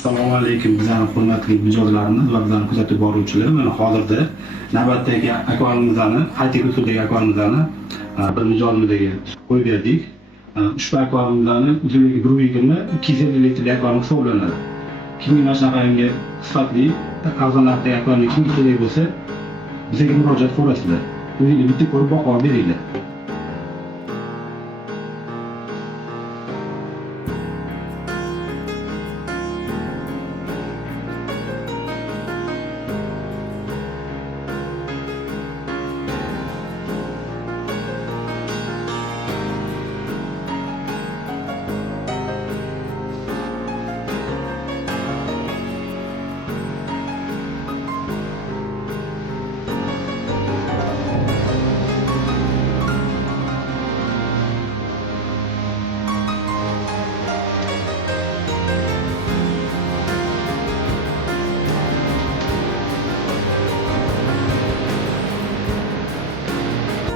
Assalomu alaykum bizning hurmatli mijozlarimiz va bizning kuzatib boruvchilar. Mana hozirda navbatdagi akvarimimizni, high-tech usuldagi akvarimimizni bir mijozimizga qo'yib berdik. Ushbu akvarimimizni uzunligi 1,20 250 litrli akvarim hisoblanadi. Kimga mana shunaqangi sifatli arzon narxdagi akvarim kimga kerak bo'lsa, bizga murojaat qilasizlar. O'zingiz bitta ko'rib boqib beringlar.